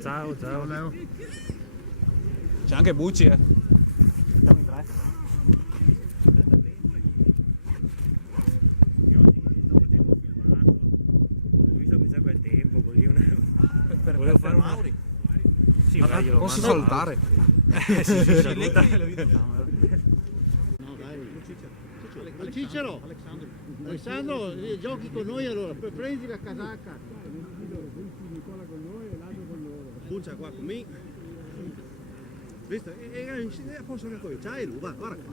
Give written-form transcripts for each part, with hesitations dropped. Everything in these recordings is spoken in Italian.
Ciao, ciao Leo. C'è anche Bucci, Siamo in tre. Io oggi sto facendo un filmato, ho visto che c'è bel tempo, così volevo fare una... Mauri. Sì, vai, glielo Posso mando. saltare? Sì, saluta. Ma Cicero, Alessandro, giochi con noi allora, poi prendi la casacca. Buncia qua con me. Visto? E a posto una cosa, c'hai lui, va, guarda qua.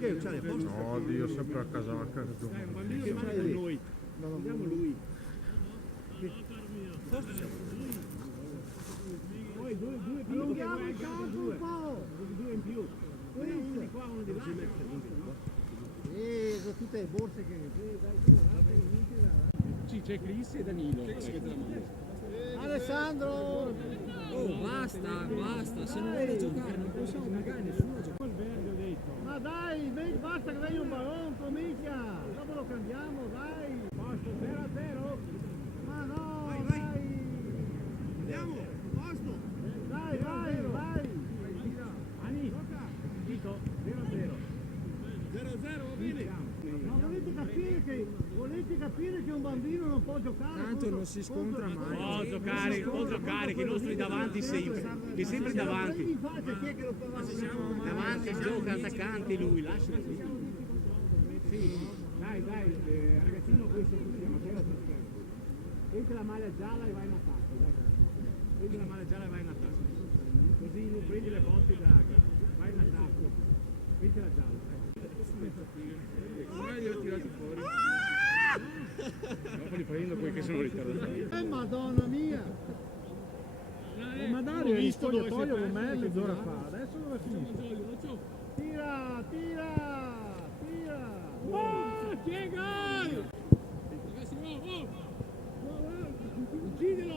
Che c'hai a posto? No, Dio, sempre a casacca. Che c'hai con noi? Non abbiamo lui. Posto siamo noi. Allunghiamo il campo un po'. Due in più. Uno di qua, uno di là. Sono tutte le borse che... Sì, c'è Chris e Danilo. Alessandro! Oh, basta, se non vuole giocare non possiamo obbligare nessuno a giocare. Ma dai, basta che vedi un ballone, comincia! Dopo lo cambiamo, dai! Posto 0-0. Ma no, Vai. dai! Andiamo, posto. Vai! Ani, Vito, 0-0. 0-0, va bene. Ma volete capire che un bambino non può giocare? Tanto non si scontra mai. Può giocare, che i nostri davanti sempre davanti. In faccia, chi è che lo fa? Davanti gioca attaccante lui, lascialo così. Sì, dai, ragazzino, questo si chiama entra la maglia gialla e vai in attacco, dai. Entra la maglia gialla e vai in attacco. Così non prendi le botte da vai in attacco. Metti la gialla. Ormai li ho tirati fuori. Dopo li prendo poi che sono ritardati. Madonna mia! Ma Dario è in spogliatoio con me mezz'ora fa, adesso dove finisce? Tira!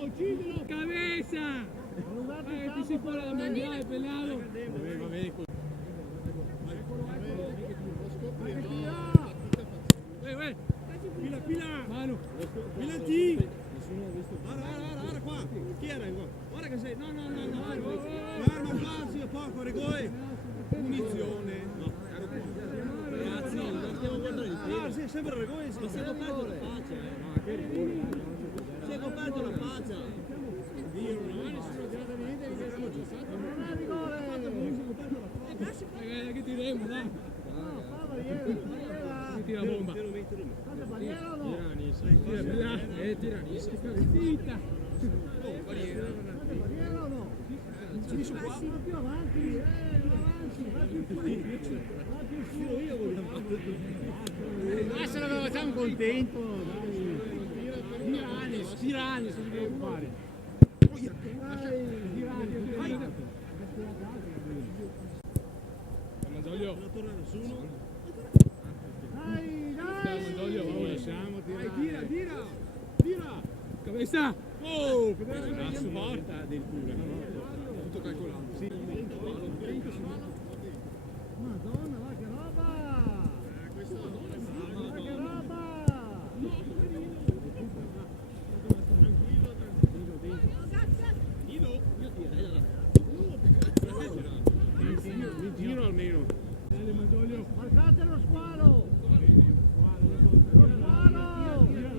Uccidilo! Cabeza! Ti si fuori la mondiale, pelado! Va bene così. Pila! Manu! Pilanti! Guarda qua! Chi era qua? Guarda che sei! No! Arma facile, poco, rigore! Munizione! No, ero qua! Ragazzi, non stiamo guardando il tempo! No, sì, sempre rigore! Ma si è coperto la faccia, Si è coperto la faccia! Dio, non è nessuno tirato niente che abbiamo giocato! Non è rigore! Che tiremo, dai! No, fa barriera! Chi tira bomba? Fate barriera o no? Tiranissa. Zitta! Fate barriera o no? Va più avanti, va più su! Lascialo che facciamo contento! Tirani, si deve fare. Mandoglio. Non torna nessuno? Dai! Mandoglio, lo lasciamo. Tira! Cabeza! Oh! La supporta del culo. Tutto calcolato. Sì. Madonna, va che roba! Va che roba! Mi giro almeno. Marcate lo squalo! Lo squalo! Via!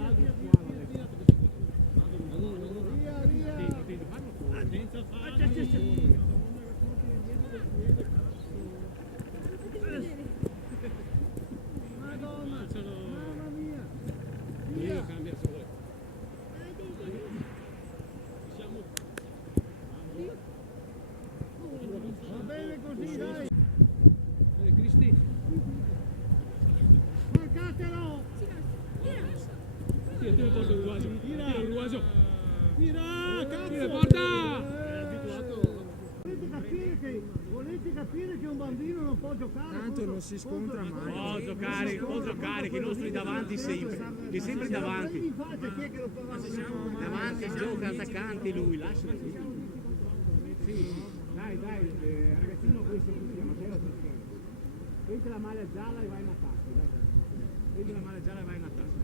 Madonna! Mamma mia! Via! Cambia solo. Va bene così, dai! Cristi. Marcatelo! Tira l'uruguayo. Tira l'uruguayo. Cazzo! Tira, porta! Volete capire che un bambino non può giocare? Tanto non si scontra mai. Può giocare, che i nostri davanti sempre davanti. In faccia, chi è che lo fa? Davanti gioca attaccante lui, lascialo così. Sì, dai, ragazzino, questo si chiama entra la maglia gialla e vai in attacco, dai. Entra la maglia gialla e vai in attacco.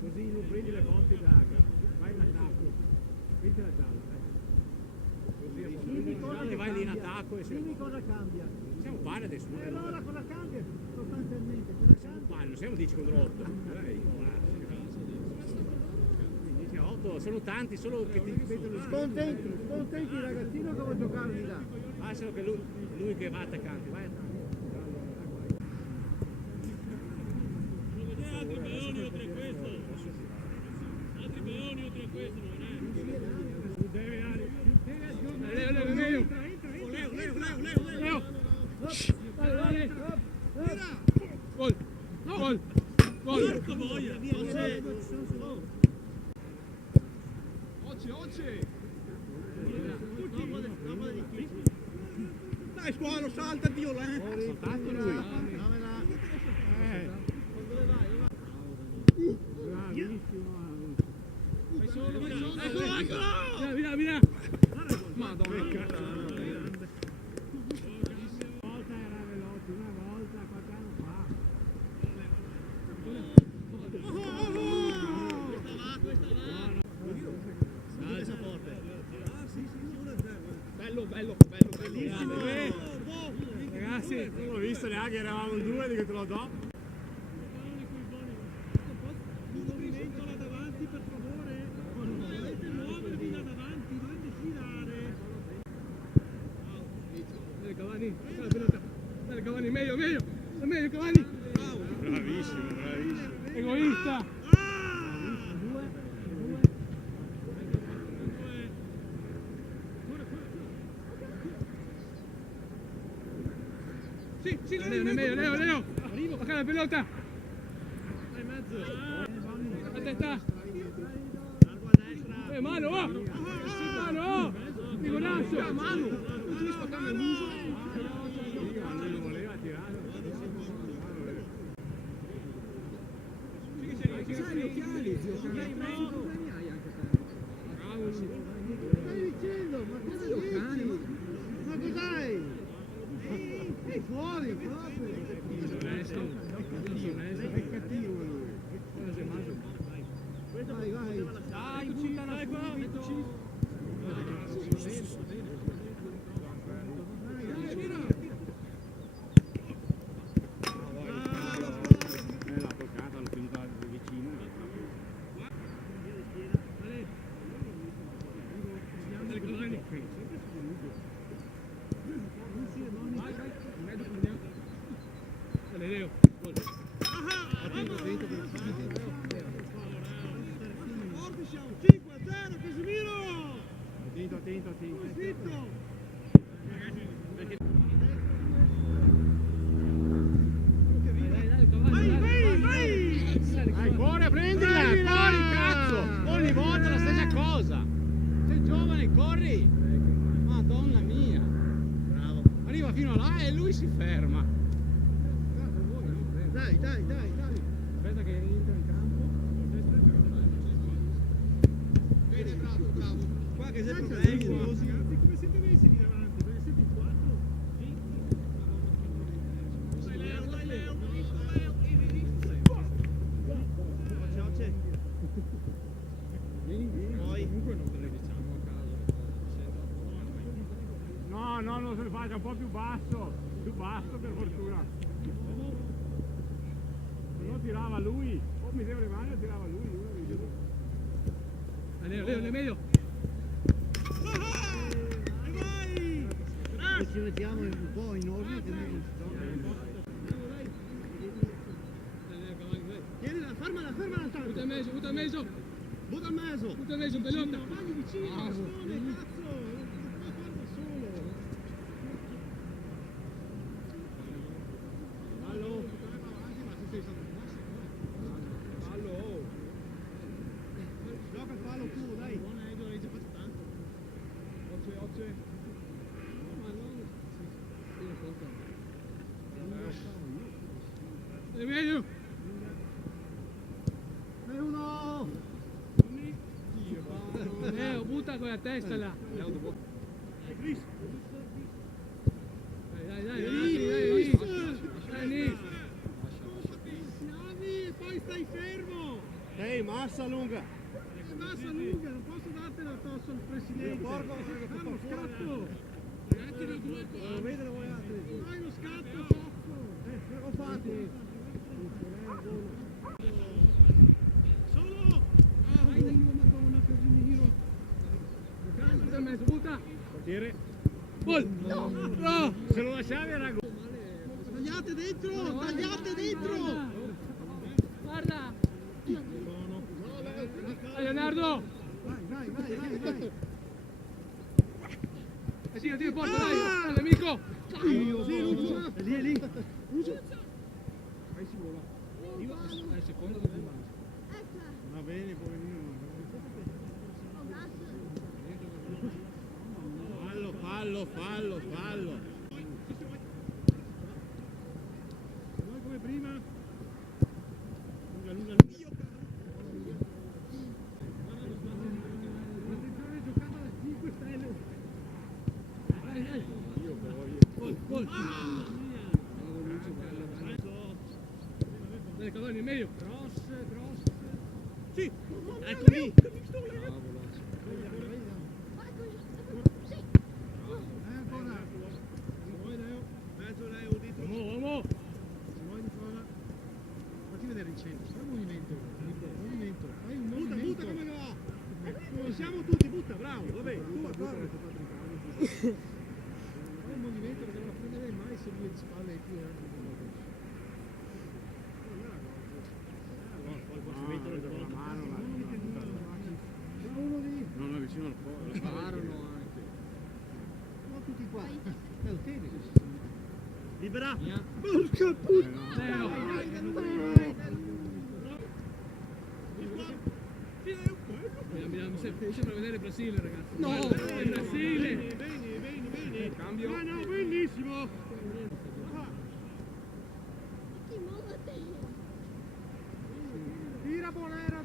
Così non prendi le botte da vai in attacco. Entra la gialla, dai. attacco e Dimmi cosa cambia. siamo pari adesso. E allora cosa cambia sostanzialmente? Cosa Siamo cambia? pari, non siamo 10 contro 8. 10 a 8, sono tanti, solo che ti vedono Scontenti il ragazzino che vuole giocare di là. lasciano che lui che va attaccante, vai attaccante. Altri balloni oltre a questo. Altri balloni oltre a questo, non è? Leo, meglio. Leo. Vai. Gol. Gol. Gol. Dai squadro, salta Dio là. Saltato lui. Eccolo. Via. Madonna. Bello, bellissimo. Ragazzi, Non l'ho visto neanche, eravamo in due, dico te lo do. Movimento là davanti, per favore. Dovete muovervi là davanti, dovete sfidare. Dai Cavani, la pelota. Dai Cavani, meglio, Cavani. Bravissimo. Egoista. Sì, Leo. Tocca la pelota. Dai, mezzo. A testa. Mano, Mano. Figurasso. Mano. Non ti spaccare il muso. Non voleva tirare. Sai gli occhiali, zio. Problemi hai anche te. Bravo. Stai dicendo? Ma cosa dici? Ma cos'hai? Sei fuori proprio. Onesto. È cattivo lui. Vai. Dai, buttala subito. L'ha toccata, l'ho tenuta vicino. Dai Cavani. Dai, Leo. Gol. Forti siamo, 5-0, Casemiro. Attento. Zitto. Dai, Cavani. Dai, corri, prendila, corri, cazzo! Ogni volta la stessa cosa! Sei giovane, corri! Madonna mia! Bravo! Arriva fino là e lui si ferma. Dai. Aspetta che entra in campo. Bene, bravo! Qua che sei problemi, così. Come siete messi lì davanti? Perché siete in 4? Dai Leo. Comunque non te le diciamo a caso. No, non se ne faccia, un po' più basso per fortuna. Se no tirava lui, o mi devo rimane o tirava lui. Leo, meglio. E ci mettiamo un po' in ordine che non si trova. Tienila, fermala tanto. Butta in mezzo. Butta al mezzo. Butta in mezzo, pelota. Vai vicino, bastone, cazzo. Non guarda solo. Fallo. Gioca il palo tu, dai. Buona Edo, hai già fatto tanto. Oce. È meglio. E uno! Leo, butta con la testa là. Dai, Nick. Siami, poi stai fermo. Ehi, massa lunga! Massa lunga, non posso dartela addosso al presidente. Fermo, scatto. Lo vedere voi altri. Fai lo scatto, cazzo! L'ho fatto. Solo! Vai da Dio, madonna, Casimiro! Dal mezzo, butta! Portiere. Gol! No! Se lo lasciavi era gol. Tagliate dentro! Tagliate dentro! Guarda! Dai, Leonardo! Vai! Tira, porta, dai! Dai, amico! Sì, Lucio! È lì. Lucio! Vai si vola. Io è secondo del primo. Va bene, poverino. Fallo. Vuoi come prima? Lunga. L'attenzione giocava da 5 stelle. Dai. Gol. Dai, Cavani, nel medio! Cross. Sì. Ecco lì. Ancora. Mezzo Leo dietro. Vamos! Se vuoi di fuori. Fatti vedere il centro. Fai un movimento. Fai un movimento. Butta come va. Ci siamo tutti, butta, bravo. Vabbè, tu corri. Fai un movimento perché non la prendere mai se lui è di spalle e più è anche un po'. Poi si mettono con la mano. Uno di... Non è vicino al cuore. Parano anche. No, tutti qua. È il tennis. Libera. Porca puttana! Mi sembra vedere Brasile, ragazzi. No! È Brasile! Bene. Cambio. No, bellissimo. Tira Bolero!